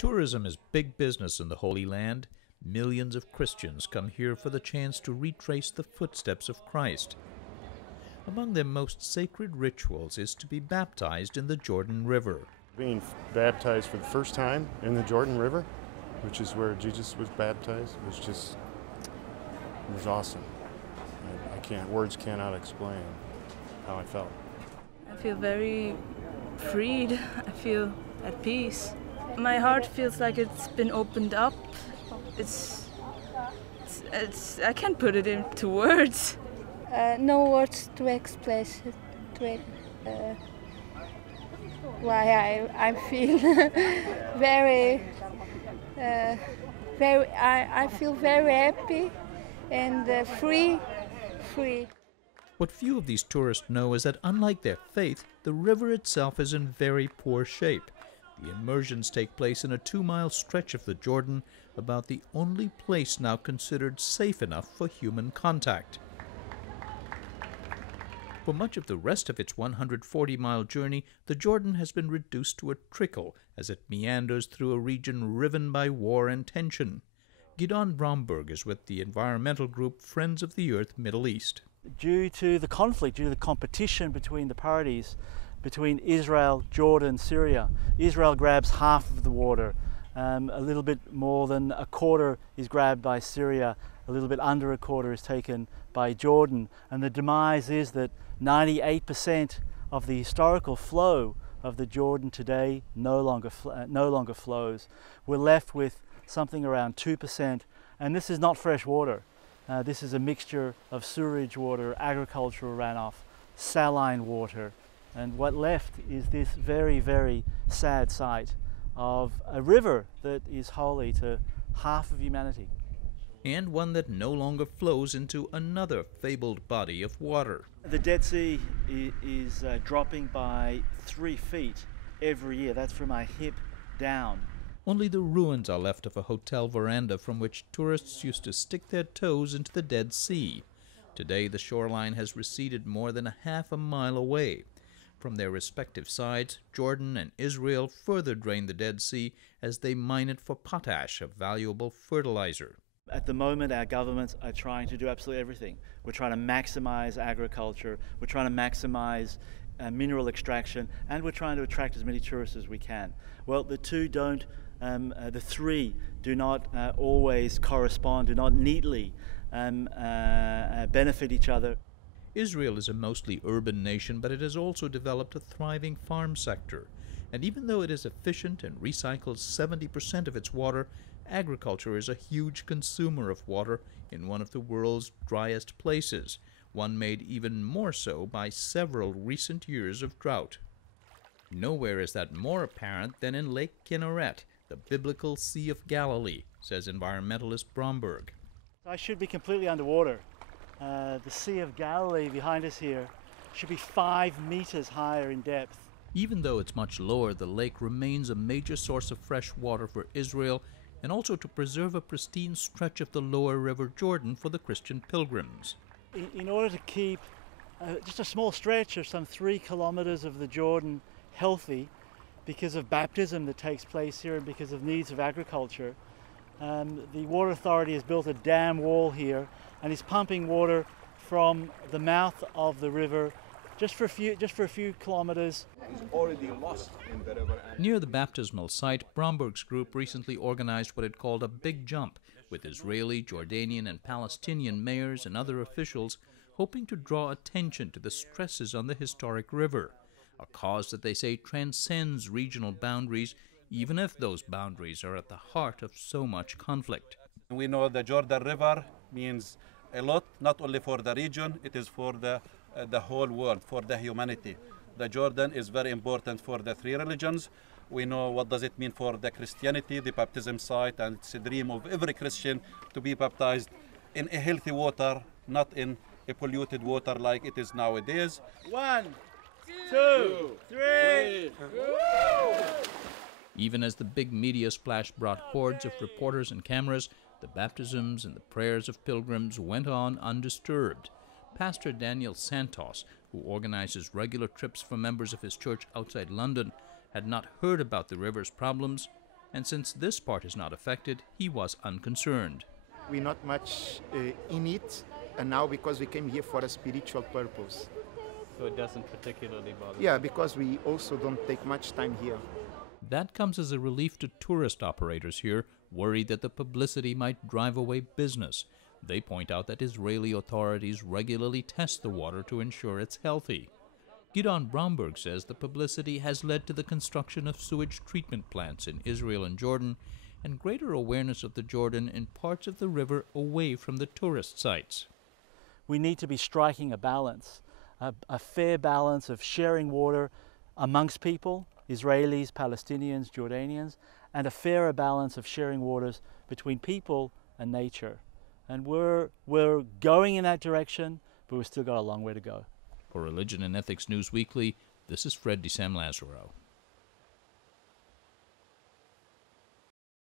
Tourism is big business in the Holy Land. Millions of Christians come here for the chance to retrace the footsteps of Christ. Among their most sacred rituals is to be baptized in the Jordan River. Being baptized for the first time in the Jordan River, which is where Jesus was baptized, it was awesome. Words cannot explain how I felt. I feel very freed. I feel at peace. My heart feels like it's been opened up. I can't put it into words. No words to explain why I feel I feel very happy and free. What few of these tourists know is that unlike their faith, the river itself is in very poor shape. The immersions take place in a 2-mile stretch of the Jordan, about the only place now considered safe enough for human contact. For much of the rest of its 140-mile journey, the Jordan has been reduced to a trickle as it meanders through a region riven by war and tension. Gidon Bromberg is with the environmental group Friends of the Earth Middle East. Due to the conflict, due to the competition between the parties, between Israel, Jordan, Syria, Israel grabs half of the water. A little bit more than a quarter is grabbed by Syria. A little bit under a quarter is taken by Jordan. And the demise is that 98% of the historical flow of the Jordan today no longer flows. We're left with something around 2%, and this is not fresh water. This is a mixture of sewerage water, agricultural runoff, saline water, and what left is this very, very sad sight of a river that is holy to half of humanity. And one that no longer flows into another fabled body of water. The Dead Sea is dropping by 3 feet every year. That's from my hip down. Only the ruins are left of a hotel veranda from which tourists used to stick their toes into the Dead Sea. Today, the shoreline has receded more than half a mile away. From their respective sides, Jordan and Israel further drain the Dead Sea as they mine it for potash, a valuable fertilizer. At the moment, our governments are trying to do absolutely everything. We're trying to maximize agriculture, we're trying to maximize mineral extraction, and we're trying to attract as many tourists as we can. Well, the three do not always correspond, do not neatly benefit each other. Israel is a mostly urban nation, but it has also developed a thriving farm sector. And even though it is efficient and recycles 70% of its water, agriculture is a huge consumer of water in one of the world's driest places, one made even more so by several recent years of drought. Nowhere is that more apparent than in Lake Kinneret, the biblical Sea of Galilee, says environmentalist Bromberg. I should be completely underwater. The Sea of Galilee behind us here should be 5 meters higher in depth. Even though it's much lower, the lake remains a major source of fresh water for Israel and also to preserve a pristine stretch of the lower River Jordan for the Christian pilgrims. In order to keep just a small stretch of some 3 kilometers of the Jordan healthy, because of baptism that takes place here and because of needs of agriculture, the Water Authority has built a dam wall here and is pumping water from the mouth of the river just for a few kilometers. Already lost in the river. Near the baptismal site, Bromberg's group recently organized what it called a big jump, with Israeli, Jordanian, and Palestinian mayors and other officials hoping to draw attention to the stresses on the historic river, a cause that they say transcends regional boundaries, even if those boundaries are at the heart of so much conflict. We know the Jordan River means a lot, not only for the region, it is for the whole world, for the humanity. The Jordan is very important for the 3 religions. We know what does it mean for the Christianity, the baptism site, and it's a dream of every Christian to be baptized in a healthy water, not in a polluted water like it is nowadays. 1, 2, 3. Even as the big media splash brought hordes of reporters and cameras, the baptisms and the prayers of pilgrims went on undisturbed. Pastor Daniel Santos, who organizes regular trips for members of his church outside London, had not heard about the river's problems and since this part is not affected, he was unconcerned. We're not much in it, and now because we came here for a spiritual purpose. So it doesn't particularly bother you? Yeah, because we also don't take much time here. That comes as a relief to tourist operators here, worried that the publicity might drive away business. They point out that Israeli authorities regularly test the water to ensure it's healthy. Gidon Bromberg says the publicity has led to the construction of sewage treatment plants in Israel and Jordan, and greater awareness of the Jordan in parts of the river away from the tourist sites. We need to be striking a balance, a fair balance of sharing water amongst people, Israelis, Palestinians, Jordanians, and a fairer balance of sharing waters between people and nature. And we're going in that direction, but we've still got a long way to go. For Religion and Ethics Newsweekly, this is Sam Lazaro.